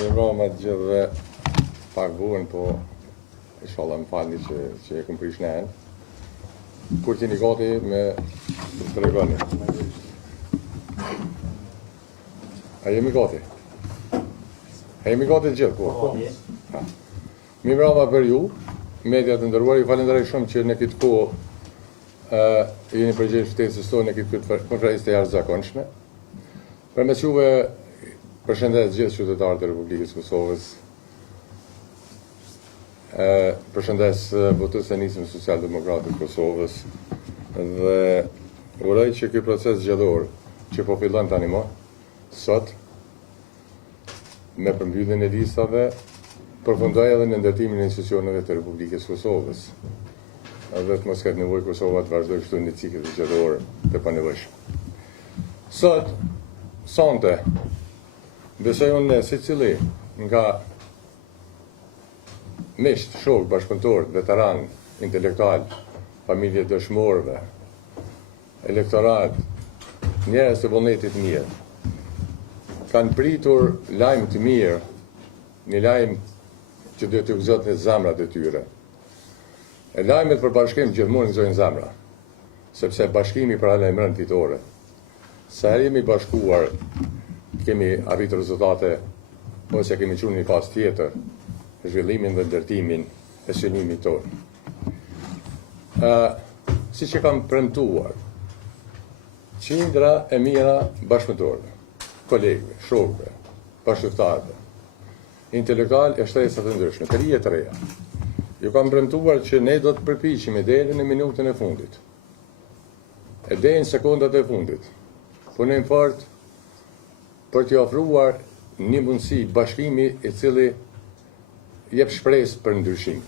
Një roma të gjithë dhe pak buën, po inshallah më falni që e këm prish nehen. Kur t'jeni gati me të regoni. A jemi gati? A jemi gati të gjithë, po? Mi mbrapa për ju, media të ndërruar, ju falenderoj shumë që në këtë kohë jeni përgjegjë shtesës tonë në këtë konferencë të jashtëzakonshme. Përmes juve përshëndes gjithë qytetarët e Republikës Kosovës. Përshëndes votues e nisëm Social-Demokratë të Kosovës dhe uroj që ky proces zgjedhor që po fillon tani më sot me përmbylljen e listave përfundoj edhe në ndërtimin e institucioneve të Republikës Kosovës. Edhe të mos ketë nevojë Kosova të vazhdojë kështu në cikël zgjedhor të panevojshëm. Sonte besoj unë secili nga miqt, shok, bashkëpunëtor, veteran, intelektual, familje dëshmorëve, elektorat, njerëz të vullnetit mirë, kanë pritur lajm të mirë, një lajm që duhet të gëzohet në zemrat e tyre. E lajmet për bashkim gjithmonë gëzojnë zemra, sepse bashkimi paralajmëron fitore. Sa herë jemi bashkuar, kemi arritur rezultate, ose kemi qenë një pas tjetër, zhvillimin dhe ndërtimin e synimit tonë. Siç e kam premtuar, qindra e mira bashkëpunëtorëve, kolegëve, shokëve, bashkëftarëve, intelektual e shtresat të ndryshme, të rije të reja. Ju kam premtuar që ne do të përpiqemi deri në minutën e fundit, e deri në sekondat e fundit, punojmë fort për t'i ofruar një mundësi bashkimi i cili jep shpresë për ndryshim.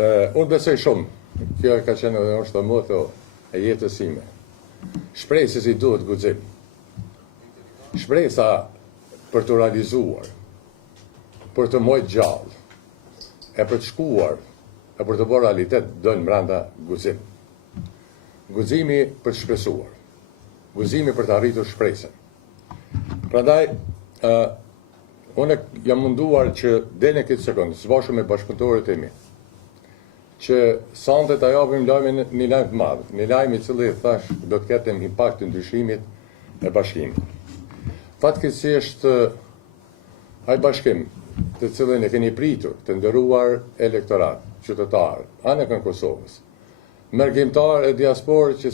Unë besoj shumë, kjo ka qenë edhe është moto e jetës sime. Shpresës i duhet guxim. Shpresa për të realizuar, për të mojtë gjallë, e për të shkuar, e për të bërë realitet, dojnë mbranda guxim. Guximi për të shpresuar. Guximi për të arritur shpresën. Prandaj, unë jam munduar që deri në këtë sekondë, së bashku me bashkëpunëtorët e mi, që sonte ta japim lajmin një lajm të madh, një lajm i cili thash do të ketë impakt të ndryshimit e bashkimit. Fatkeqësisht ai bashkim të cilën e keni pritur, të nderuar elektorat, qytetar, anëk në Kosovës, mërgjimtar e diasporë që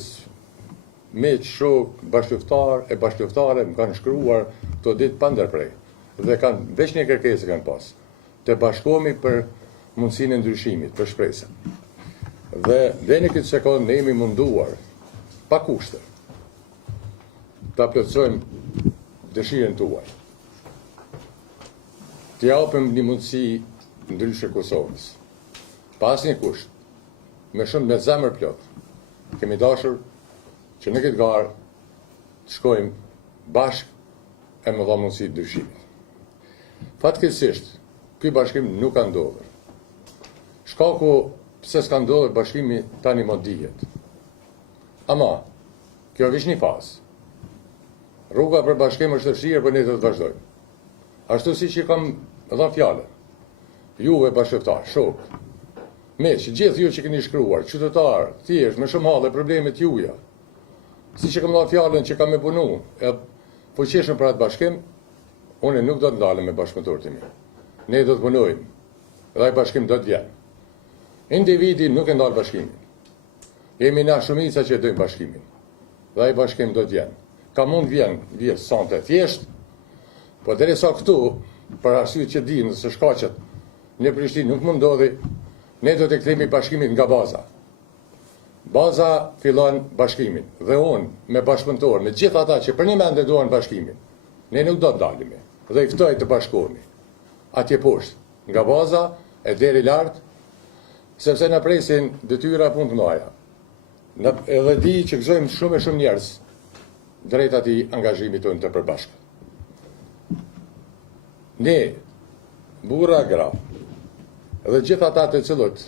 miq, shok, bashkëftar e bashkëftare më kanë shkruar këto ditë pa ndërprej dhe kanë veç një kërkesë kanë pas, të bashkohemi për mundësinë e ndryshimit, për shpresën. Dhe në këtë sekondë ne jemi munduar pa kushte ta plotësojmë dëshirën tuaj. Të japim një mundësi ndryshe Kosovës. Pa asnjë kusht, me shumë me zemër plot, kemi dashur që në këtë garë të shkojmë bashkë e më dha mundësi të ndryshimit. Fatkeqësisht, ky bashkim nuk ka ndodhur. Shkaku pse s'ka ndodhur bashkimi tani më dihet. Ama, kjo është një fazë. Rruga për bashkim është e vështirë, por ne do të vazhdojmë. Ashtu siç i kam dhënë fjalën. Juve bashkëftar, shok, miq, gjithë ju që keni shkruar, qytetar, thjesht me shumë hallë problemet juaja. Siç e kam dhënë fjalën që kam me punu, e fuqishëm për atë bashkim, unë nuk do të ndalem me bashkëpunëtorët e mi. Ne do të punojmë, dhe ai bashkim do të vjen. Individi nuk e ndal bashkimin. Jemi na shumica që dojmë bashkimin. Dhe ai bashkim do të vjen. Ka mund vjen sonte thjesht, po derisa këtu, për arsye që dinë se shkaqet në Prishtinë nuk mund ndodhi, ne do të kthehemi bashkimin nga baza. Baza fillon bashkimin dhe unë me bashkëpunëtor, me gjithë ata që për një mend e duan bashkimin, ne nuk do të dalemi dhe i ftoj të bashkohemi. Atje poshtë, nga baza e deri lart, sepse na presin detyra punë të mëdha. Edhe di që gëzojmë shumë e shumë njerëz drejt atij angazhimit tonë të përbashkët. Ne, burra, gra, dhe gjithë ata të cilët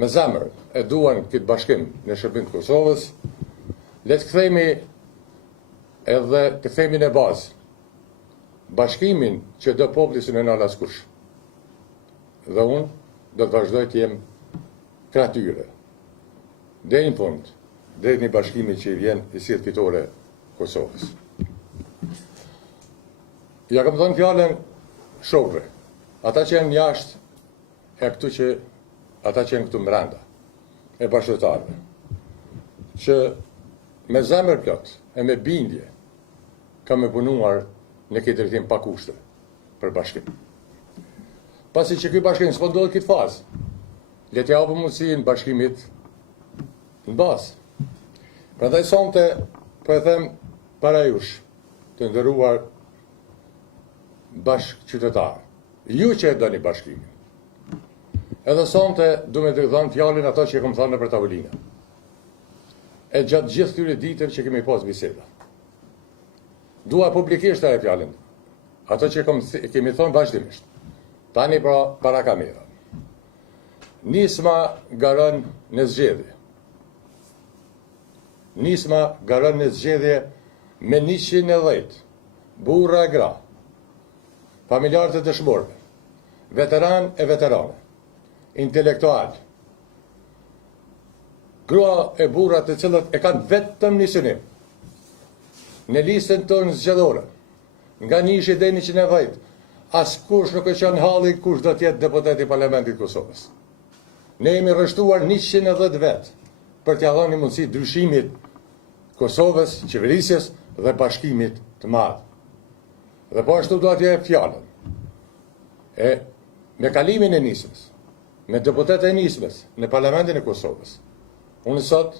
me zemër e duan këtë bashkim në shërbim të Kosovës, le të kthejmë edhe të themin e bazë, bashkimin që do populli së në nalë askush. Dhe unë do të vazhdoj të jem kratyre. Deri në fund, deri një bashkimi që i vjen i sjellë fitore Kosovës. Ja kam thënë fjallën shokëve, ata që janë jashtë e ata që janë këtu mbranda, e bashkëtarëve, që me zemër plot e me bindje kam e punuar në këtë drejtim pa kushte për bashkim. Pasi që ky bashkim s'po ndodhë këtë fazë, le të japim mundësinë bashkimit në bazë. Prandaj sonte po e them para jush, të nderuar bashkë qytetarë, ju që e doni bashkimin. Edhe sonte du me të dhënë fjallin ato që e kom thënë në për tavolina. E gjatë gjithë këtyre ditëve që kemi pas biseda. Dua publikisht e fjallin, ato që kemi thonë vazhdimisht. Tani pra para kamera. Nisma garon në zgjedhje. Nisma garon në zgjedhje me 110 burra e gra, familjarët e dëshmorëve, veteran e veterane, intelektual, grua e burrat të cilët e kanë vetëm një synim. Në listën tonë zgjedhore, nga 110, askush nuk e qenë halli kush do të jetë deputet i Parlamentit Kosovës. Ne jemi rreshtuar 110 vetë për t'ia dhënë mundësi ndryshimit Kosovës, qeverisjes dhe bashkimit të madh. Dhe po ashtu do t'ja jap fjalën. Me kalimin e nismës, me deputetë e nismës në Parlamentin e Kosovës, unë sot,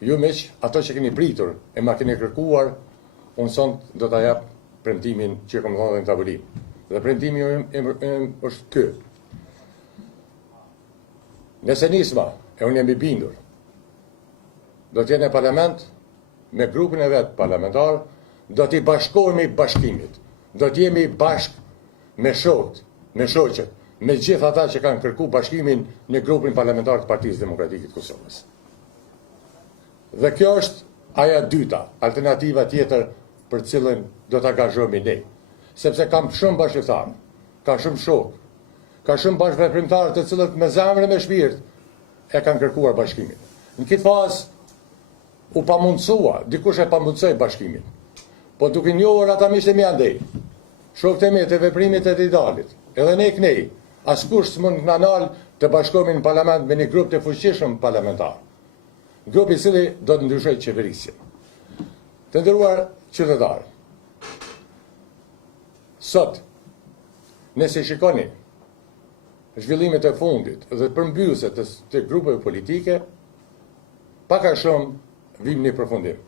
ju miq, ato që keni pritur e ma keni kërkuar, unë sot do t'a jap premtimin që kam dhënë në tavolinë. Dhe premtimi është ky. Nëse nisma, e unë jam i bindur, do t'jenë në parlament, me grupin e vetë parlamentar, do t'i bashkohemi bashkimit, do t'jemi bashk me shokët, me shoqet, me gjithë ata që kanë kërku bashkimin në grupin parlamentar të Partisë Demokratike të Kosovës. Dhe kjo është aja dyta, alternativa tjetër për cilën do të angazhohemi ne. Sepse kam shumë bashkëtarë, ka shumë shokë, ka shumë bashkëveprimtarë të cilët me zemër e me shpirt e kanë kërkuar bashkimin. Në këtë fazë u pamundësua, dikush e pamundësoj bashkimin, po duke njohur ata miqtë e mi andej, shokët e mi të veprimit e të idealit, edhe ne kënej, askush s'mund në nalë të bashkohemi në parlament me një grup të fuqishëm parlamentar. Grup i cili do të ndryshojë qeverisjen. Të nderuar qytetarë, sot, nëse shikoni zhvillimet e fundit dhe përmbyllëse të grupeve politike, pak a shumë vim një përfundim.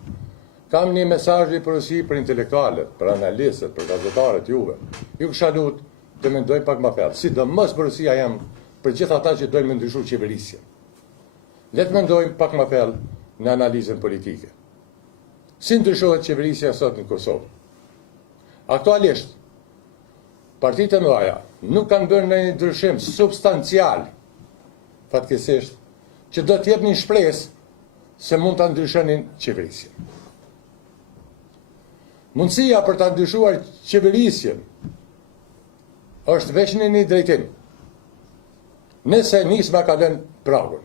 Kam një mesazh i porosi për intelektualët, për analistët, për gazetarët juve. Ju kisha lutur të mendojnë pak më thellë. Sidomos porosia jam për gjithë ata që dojnë me ndryshu qeverisjen. Le të mendojmë pak më thellë në analizën politike. Si ndryshohet qeverisja sot në Kosovë? Aktualisht, partitë e mëdha nuk kanë bërë një ndryshim substancial, fatkeqësisht, që do të jepnin shpresë se mund ta ndryshonin qeverisjen. Mundësia për ta ndryshuar qeverisjen është veç në një drejtim. Nëse nisma ka lënë pragun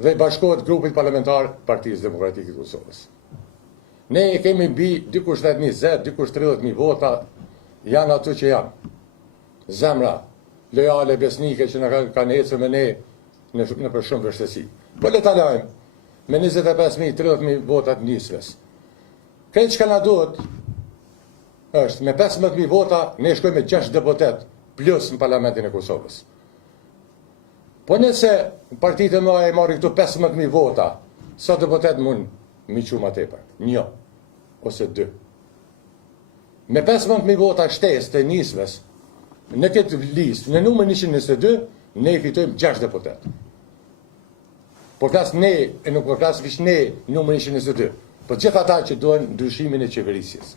dhe bashkohet grupit parlamentar Partisë Demokratike të Kosovës. Ne kemi mbi dikush 20, dikush 30.000 vota, janë ato që janë. Zemra lojale, besnike që na kanë ecur me ne në për shumë vështirësi. Po le ta lajmë me 25.000, 30.000 vota të nismës. Këtë që ka na duhet është me 15.000 vota ne shkojmë me 6 deputet plus në Parlamentin e Kosovës. Po nëse partitë e mëdha e marrin këtu 15.000 vota, sa deputet mund mi qumë më tepër? 1 ose 2. Me 15.000 vota shtesë të nismës, në këtë listë, në numër 122, ne fitojmë 6 deputet. Po flas ne, e nuk po flas vish ne numër 122, po gjithë ata që duan ndryshimin e qeverisjes.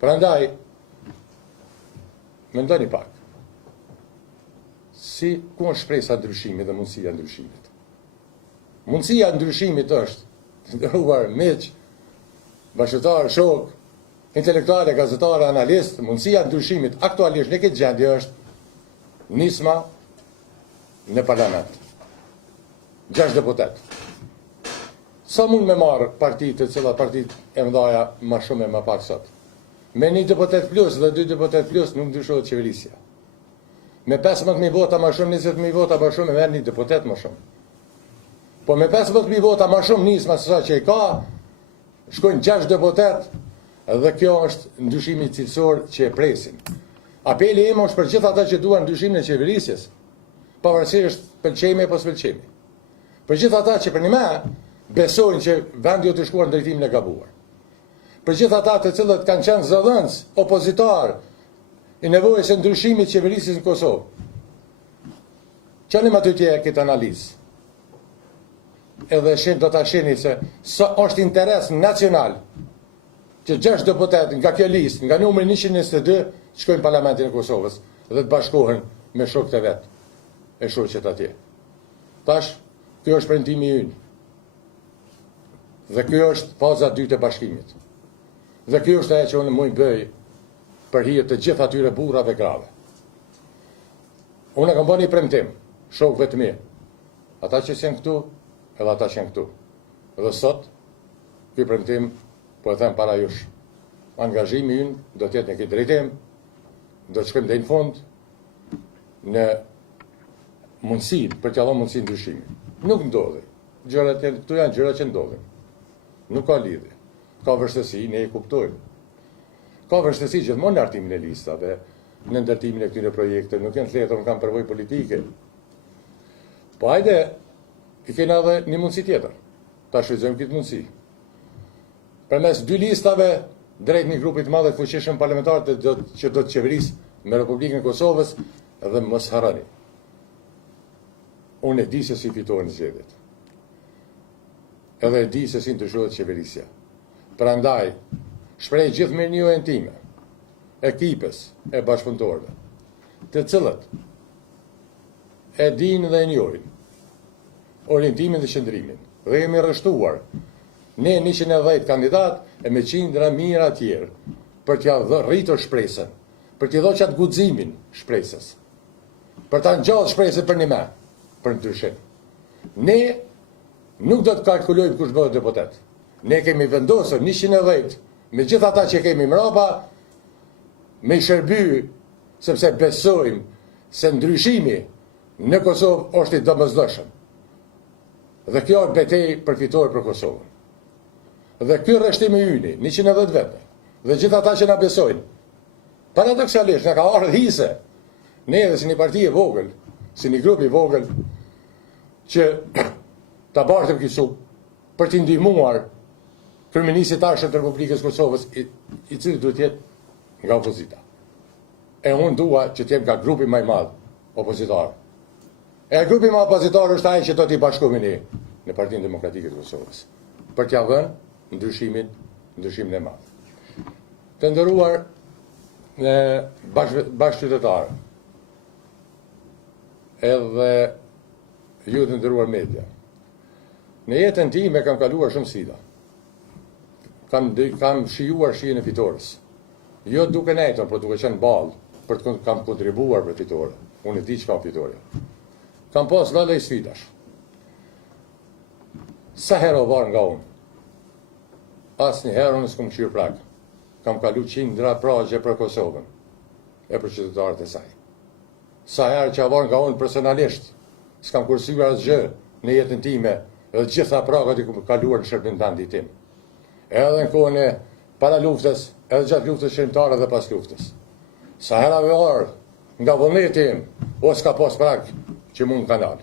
Prandaj, mendoni pak. Ku është shpresa ndryshimit dhe mundësia ndryshimit? Mundësia ndryshimit është, të nderuar miq, bashkëtar, shok, intelektuale, gazetare, analist, mundësia ndryshimit aktualisht në këtë gjendje është nisma në parlament. 6 deputet. Sa mund me marë partit të cilat partit e mdhaja ma shumë e ma pak sot? Me 1 deputet plus dhe 2 deputet plus nuk ndryshohet qeverisja. Me 15.000 vota ma shumë, 20.000 vota ma shumë, e merë 1 deputet ma shumë. Po me 15.000 vota ma shumë nisma se sa që i ka, shkojnë 6 deputet, dhe kjo është ndryshimi cilësor që e presim. Apeli im është për gjithë ata që duan ndryshimin e qeverisjes, pavarësisht pëlqemi apo s'pëlqemi. Për gjithë ata që për një me besojnë që vendi të shkuar në drejtimin e gabuar. Për gjithë ata të cilët kanë qenë zëdhënës, opozitar, i nevojës e ndryshimit qeverisjes në Kosovë. Qënim aty tje këtë analizë. Edhe do të sheni se është interes nacional që 6 deputet nga kjo listë, nga numri 122, shkojnë parlamentin e Kosovës dhe të bashkohen me shokët e vetë, e shoqet atje. Tash, kjo është premtimi ynë. Dhe kjo është faza 2 e bashkimit. Dhe kjo është ajo që unë mund bëj për hir të gjithë atyre burrave grave. Unë kam bënë një premtim, shokëve të mi, ata që janë këtu, edhe ata që janë këtu. Dhe sot, ky premtim po e them para jush. Angazhimi ynë do të jetë në këtë drejtim, do të shkojmë deri në fund në mundësi, për t'ia dhënë mundësi ndryshimi. Nuk ndodhi. Këtu janë gjëra që ndodhin. Nuk ka lidhje. Ka vështirësi, ne e kuptojmë. Ka vështirësi gjithmonë në hartimin e listave, në ndërtimin e këtyre projekteve, nuk janë të lehta, nuk kanë përvojë politike. Po hajde, i kena edhe një mundësi tjetër. Ta shfrytëzojmë këtë mundësi. Përmes 2 listave, drejt një grupi të madh të fuqishëm parlamentar që do të qeverisë me Republikën e Kosovës, dhe mos harroni. Unë e di se si fitohen zgjedhjet. Edhe e di se si ndryshohet qeverisja. Prandaj, shpreh gjithë mirënjohjen time ekipes e bashkëpunëtorëve, të cilët e dinë dhe e njohin orientimin dhe qëndrimin. Dhe jemi rreshtuar ne 110 kandidat e me qindra mijëra tjerë për t'ia rritur shpresën, për t'i dhënë qatë guximin shpresës, për ta ngjallë shpresën për një me, për ndryshim. Ne nuk do të kalkulojmë kush bëhet deputet. Ne kemi vendosur 110 me gjithë ata që kemi mbrapa me shërby, sepse besojmë se ndryshimi në Kosovë është i domosdoshëm. Dhe kjo është betejë përfitore për Kosovën. Dhe ky rreshtim i yni, 110 vete, dhe gjithë ata që na besojnë, paradoksalisht na ka ardhur hise, ne edhe si një parti e vogël, si një grup i vogël, që ta bartëm këtu për t'i ndihmuar kryeministit tashëm të Republikës Kosovës, i cili duhet jetë nga opozita. E unë dua që t'jem nga grupi më i madh opozitar. E grupi më opozitar është ai që do t'i bashkohemi ne në Partinë Demokratike të Kosovës, për t'ia dhënë ndryshimin e madh. Të nderuar bashkëqytetarë, edhe ju të nderuar media. Në jetën time kam kaluar shumë sfida. Kam shijuar shijen e fitores. Jo duke nejtur, por duke qenë ballë, për të kam kontribuar për fitore. Unë e di çka fitore. Kam pas lloj sfidash. Sa herë u var nga unë. Asnjëherë unë s'kam qyrë prag. Kam kalu qindra pragje për Kosovën e për qytetarët e saj. Sa herë që avar nga unë personalisht, s'kam kursyer asgjë në jetën time, edhe gjitha pragat i kam kaluar në shërbimtandi tim. Edhe në kohën e para luftës, edhe gjatë luftës shërbimtare dhe pas luftës. Sa herë avar nga vullneti im, o s'ka pas prag që mund kanal.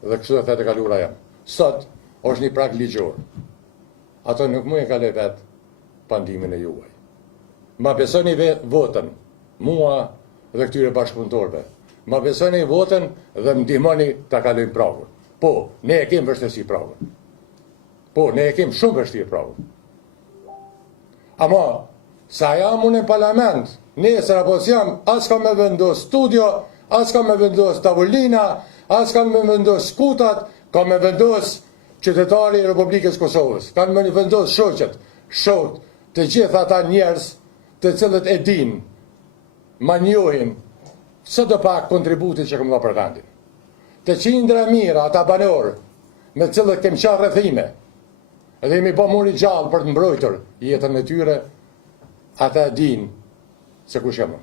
Dhe kështu dhe thete kalura jam. Sot është një prag ligjor. Ato nuk mu e kaloj vetë pandimin e juaj. Ma besoni votën, mua dhe këtyre bashkëpunëtorëve. Ma besoni votën dhe më ndihmoni ta kalojmë pragun. Po, ne e kemi vështirësi pragun. Po, ne e kemi shumë vështirë pragun. Ama, sa jam unë në parlament, nesër apo s'jam, as ka me vendos studio, as ka me vendos tavolina, as ka me vendos skutat, ka me vendos qytetari i Republikës Kosovës, kanë me vendos shoqet, shoh të gjithë ata njerëz të cilët e din, ma njohin, së do pak kontributit që këmë dha për vendin. Të qindra mira, ata banorë, me cilët kem qarë rrethime, edhe jemi bo muri gjallë për të mbrojtur jetën e tyre, ata din se ku shemë.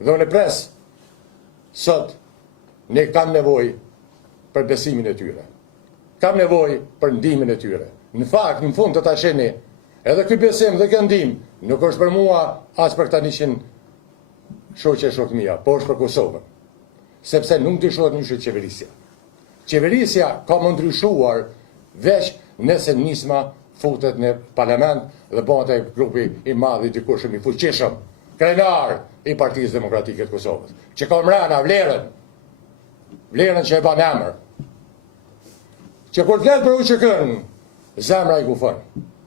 Dhe unë e pres, sot, ne kam nevoj për besimin e tyre. Kam nevoj për ndimin e tyre. Në fakt, në fund të ta sheni, edhe këtë besim dhe këtë ndim, nuk është për mua as për këta 100 shoqe shokëmia, po është për Kosovën. Sepse nuk ndryshohet ndryshet qeverisja. Qeverisja ka më ndryshuar veç nëse nisma futet në parlament dhe bëhet e grupi i madh i dikush i fuqishëm, krenar i Partisë Demokratike të Kosovës, që ka mrena vlerën që e ban emër. Që kur të letë për UÇK-n, zemra i kufon.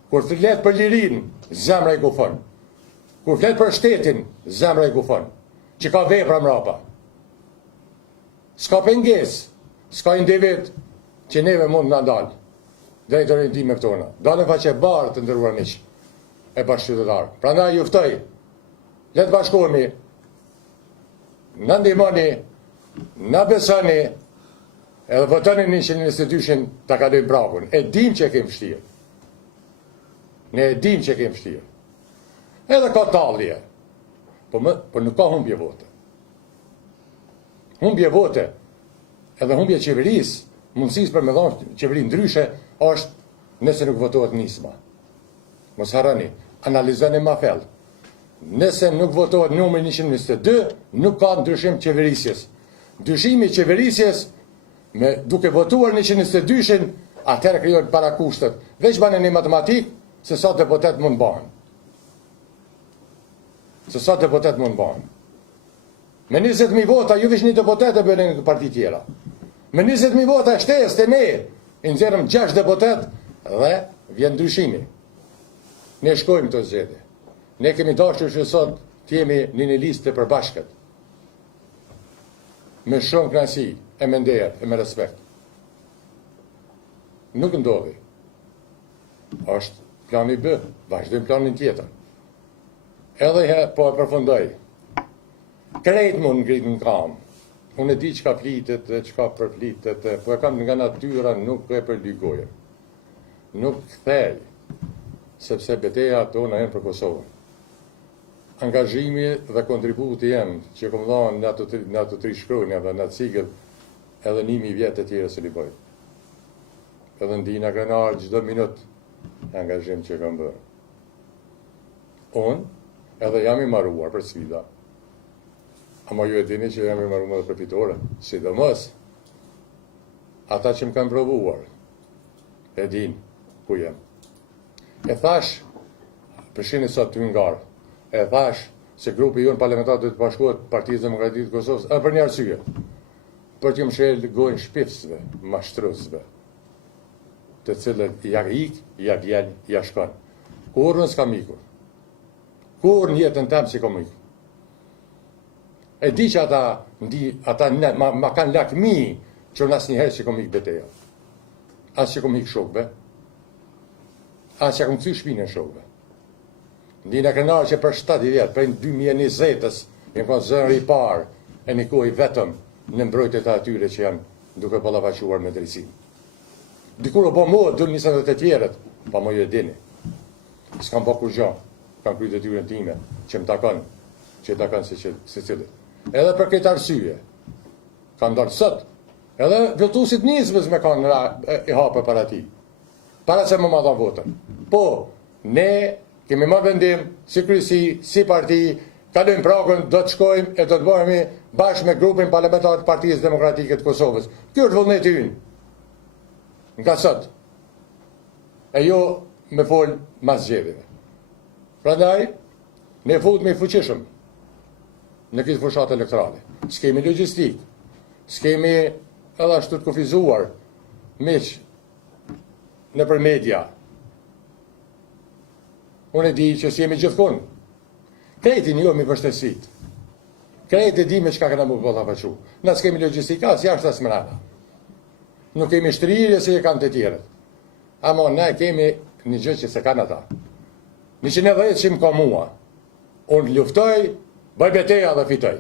Kur të letë për lirin, zemra i kufon. Kur të letë për shtetin, zemra i kufon. Që ka vepra mrapa. S'ka pengesë, s'ka individ që neve mund në ndalë drejt orientime tona. Dalë faqe barë të ndërruar miq e bashkëqytetarë. Prandaj juftoj, le të bashkohemi, na ndihmoni, na besoni, edhe votoni 122 ta kalojmë brakun. E dim që kemi vështirë. Ne e dim që kemi vështirë. Edhe ka tallje. Po nuk ka humbje vote. Humbje vote, edhe humbje qeverisë, mundësisë për me dhonë qeveri ndryshe, është nëse nuk votohet nisma. Mos harroni, analizoni ma fell. Nëse nuk votohet numri 122, nuk ka ndryshim qeverisjes. Ndryshimi qeverisjes, duke votuar 122-shin, atëherë krijohet para kushtet. Veç banë një matematik, se sa deputet mund banë. Se sa deputet mund banë. Me 20.000 vota, ju veç një deputet e bënë në parti tjera. Me 20.000 vota shtesë të ne, i nxjerrëm 6 deputet dhe vjen ndryshimi. Ne shkojmë të zgjedhje. Ne kemi dashur që sot të jemi në një listë të përbashkët. Me shumë kënaqësi, e me nder, e me respekt. Nuk ndodhi. Është plani B, vazhdojmë planin tjetër. Edhe po e përfundoj. Krejt mund ngrit në kam. Unë e di çka flitet dhe çka përflitet, po e kam nga natyra, nuk e përligoj. Nuk kthej, sepse betejat tona janë për Kosovën. Angazhimi dhe kontributi jem që kom dhënë në ato 3 shkronja dhe në atë sigël, edhe 1000 vjet të tjera se li bëj. Edhe ndina krenar çdo minutë angazhim që kam bërë. Unë edhe jam i marruar për sfida. Ama ju e dini që jam i marruar dhe për fitore, sidomos ata që më kanë provuar, e din ku jem. E thash, përshini sot të ngarë, e thash se grupi jonë parlamentar të bashkohet Partisë Demokratike të Kosovës, për një arsye, për që më shelë gojnë shpifsve, mashtrusve, të cilët ja ik, ja vjen, ja shkon. Kur në s'kam ikur. Kur në jetën tem si kam ikur. E di që ata ma kanë lakmi që në asë njëherë që kom ik beteja. Asë që kom ik shokve. Asë që kom këthy shpinë në shokve. Ndina krenarë që për 7 vjetë, për 2020-ës, jem ka zënër i parë, e një kohë vetëm në mbrojtjet e atyre që janë duke ballavaquar me drejtësinë. Dikur o bo mua, dënë 28 tjerët, pa mo ju e dini. S'kam po kur gjo, kam kryt e tyren time, që më takon, që takon se cilët. Edhe për këtë arsye, kam dalë sot, edhe vëtusit nismës me kanë i hapë para ti, para se më madha votën. Po, ne kemi marrë vendim, si kryesi, si parti, kalojmë pragën, do të shkojmë e do të bëhemi bashkë me grupin parlamentar të Partisë Demokratike të Kosovës. Kjo është vullneti ynë. Nga sot. E jo me folë mas zgjedhjeve. Prandaj, ne futemi fuqishëm në këtë fushat elektorale. S'kemi logjistik, s'kemi edhe ashtu të kufizuar miq në për media. Unë e di që s'jemi gjithkun. Krejti një mi vështësit. Krejti di me qka këna mu ballavaçu. Na s'kemi logjistik, as jashtë as mrena. Nuk kemi shtrirje se e kanë të tjerët. Ama ne kemi një gjë që se kanë ata. 110 që më ka mua. Unë luftoj, bëj beteja dhe fitoj.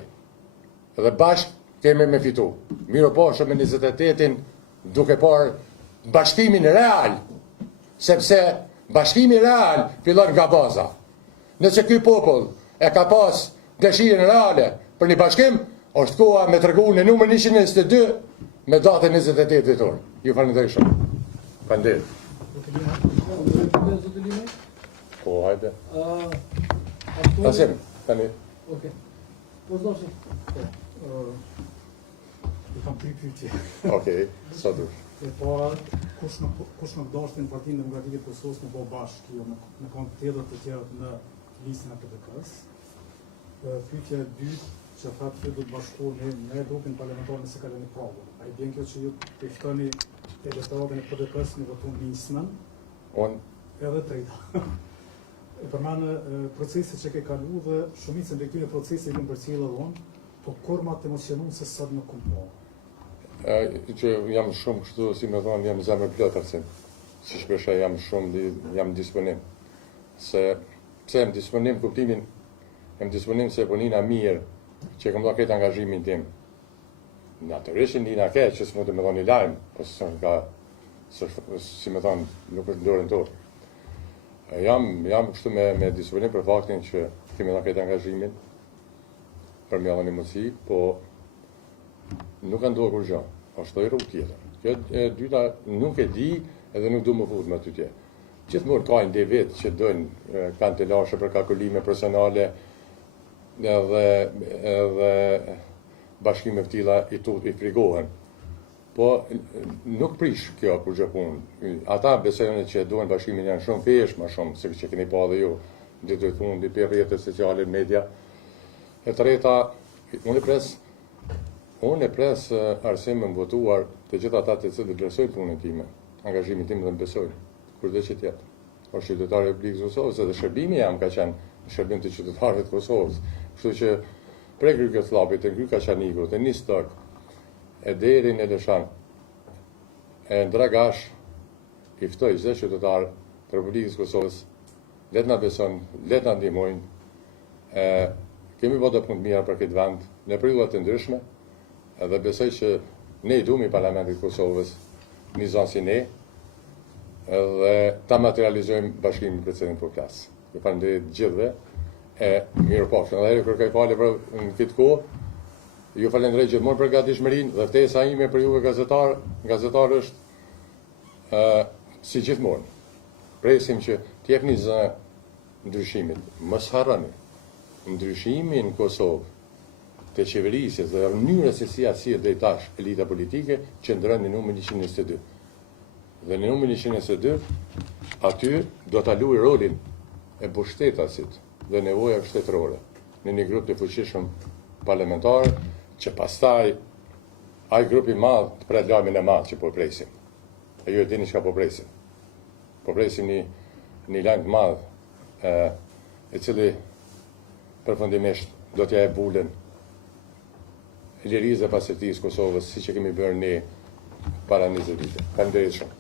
Dhe bashkë kemi me fitu. Miro po shumë me 28-in duke parë bashkimin real, sepse bashkimi real fillon nga baza. Nëse ky popull e ka pas dëshirën reale për një bashkim, është koha me tregu në numër 122 me datën 28 dhjetor. Ju falenderoj shumë. Faleminderit. Po, hajde. Tasim, tani. Okej. Po zdoshi. I kam 3 pyetje. Okej, sa dush. E para, kush nuk dashte në Partinë Demokratike të Kosovës në bëu bashkë, jo në komitetët të tjera në listën e PDK-s. Pyetja e dytë, që thatë që do të bashkoheni me grupin parlamentar nëse ka lënë provën. A i bjen kjo që ju të ftoni elektoratën e PDK-s në votum nismën? Edhe treta. E përmanë proceset që ke kalu dhe shumicën dhe këtyre procese i këmë përcjellë edhe unë, po kur ma të emocionun se sot në kumë po? Që jam shumë kështu, si me thonë, jam zemër plot arsim. Si shpesha jam disponim. Pse jam disponim kuptimin, jam disponim se punina mirë, që kam këtë angazhimin tim. Natyrisht ndina keq që s'mund të më thonë i lajmë, po si me thonë, nuk është ndorën torë. Jam kështu me disponim për faktin që kemi këtë angazhimin për me dhënë mundësi, po nuk ka ndodhur kur gjë. Është e rrugë tjetër. Kjo e dyta nuk e di edhe nuk du më fut me aty tje. Gjithmonë ka individ që kanë të lashe për kalkulime personale edhe bashkime të tilla i frigohen. Po nuk prish kjo kur gjë punë. Ata besojnë që duan bashkimin janë shumë fesh, më shumë se që keni pa edhe ju ditë të fundit për rrjetet sociale, media. E treta, unë e pres Arsim më votuar të gjithë ata të cilët vlerësojnë punën time, angazhimin tim dhe më besojnë, kurdo që tjetë. Është qytetar i Republikës Kosovës edhe shërbimi jam ka qenë shërbim të qytetarëve të Kosovës. Kështu që prej Grygoslapit, e Grykaçanikut, e Nistok, e deri në Leshan, e në Dragash, i ftoj çdo qytetar të Republikës Kosovës, le të na beson, le të na ndihmojnë. Kemi bërë punë të mira për këtë vend, në periudha të ndryshme, edhe besoj që ne i duam i Parlamentit të Kosovës, një zonë si ne, edhe ta materializojmë bashkimin president për klasë. Ju falenderoj gjithëve, e mirupafshim. Edhe kërkoj falje për në këtë kohë, ju falenderoj gjithmonë për gatishmërinë dhe ftesa ime për juve gazetar është si gjithmonë. Presim që t'jepni zë ndryshimit. Mos harroni ndryshimin në Kosovë të qeverisjes dhe mënyrës se si arsye deri tash elita politike qëndron në numrin 122. Dhe në numrin 122 aty do ta luajë rolin e pushtetasit dhe nevoja shtetërore në një grup të fuqishëm parlamentar që pastaj ai grupi i madh të pret lajmin e madh që po presim. E ju e dini çka po presim. Po presim një lajm të madh i cili përfundimisht do t'ja e bulën lirisë dhe pasërtisë Kosovës, si që kemi bërë ne para 20 vite. Faleminderit shumë.